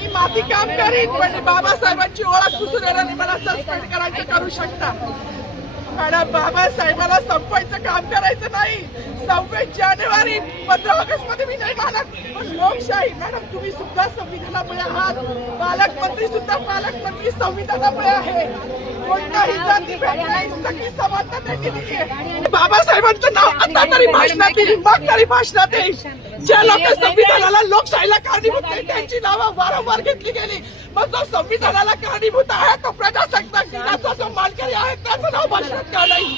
मी माती काम करीन पण बाबासाहेबांची ओळख पुसून येणार मला सस्पेंड करायचं करू शकता. मॅडम बाबासाहेबाला संपवायचं काम करायचं नाही. सव्वीस जानेवारी पंधरा ऑगस्टमध्ये मी नाही मानत पण लोकशाही मॅडम तुम्ही सुद्धा संविधानामुळे आहात. पालकमंत्री सुद्धा पालकमंत्री संविधानामुळे आहे. कोणताही जाती भेद नाही सगळी समानता त्यांनी दिली आहे. बाबासाहेबांचं नाव आता तरी भाषणात येईल मग तरी भाषणात येईल. ज्या लोक संविधानाला लोकशाहीला कारणीभूत नाही त्यांची नावं वारंवार घेतली गेली. मग जो संविधानाला कारणीभूत आहे तो प्रजासत्ताक दिनाचा जो मालकरी आहे त्याचं नाव भाषणात का नाही?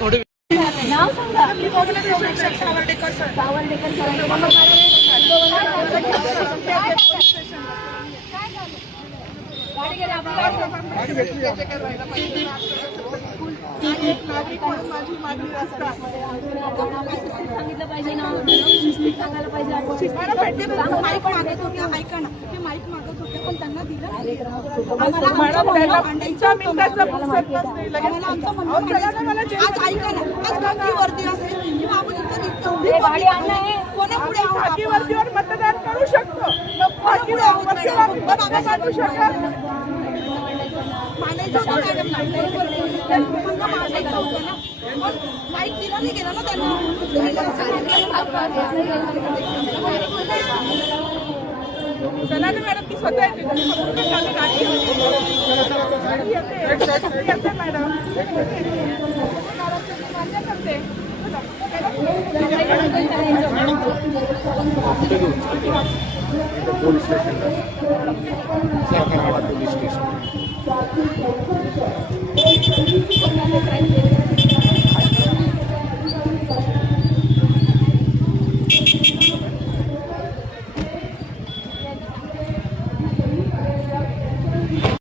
थोडी नाव सांगा मी बघले शिक्षक सावर्डेकर माझी मागणी सांगितलं पाहिजे ना. सांगायला पाहिजे माईक ऐका ना. माईक मागत पण त्यांना दिलं म्हणजे हे मतदान करू शकतो माईक दिला नाही गेला ना त्यांना चला ना मॅडम मी स्वतः येते तुम्ही फक्त नका मी गाडी घेऊन येते येते मॅडम मान्य करते पोलीस स्टेशनला पोलीस स्टेशन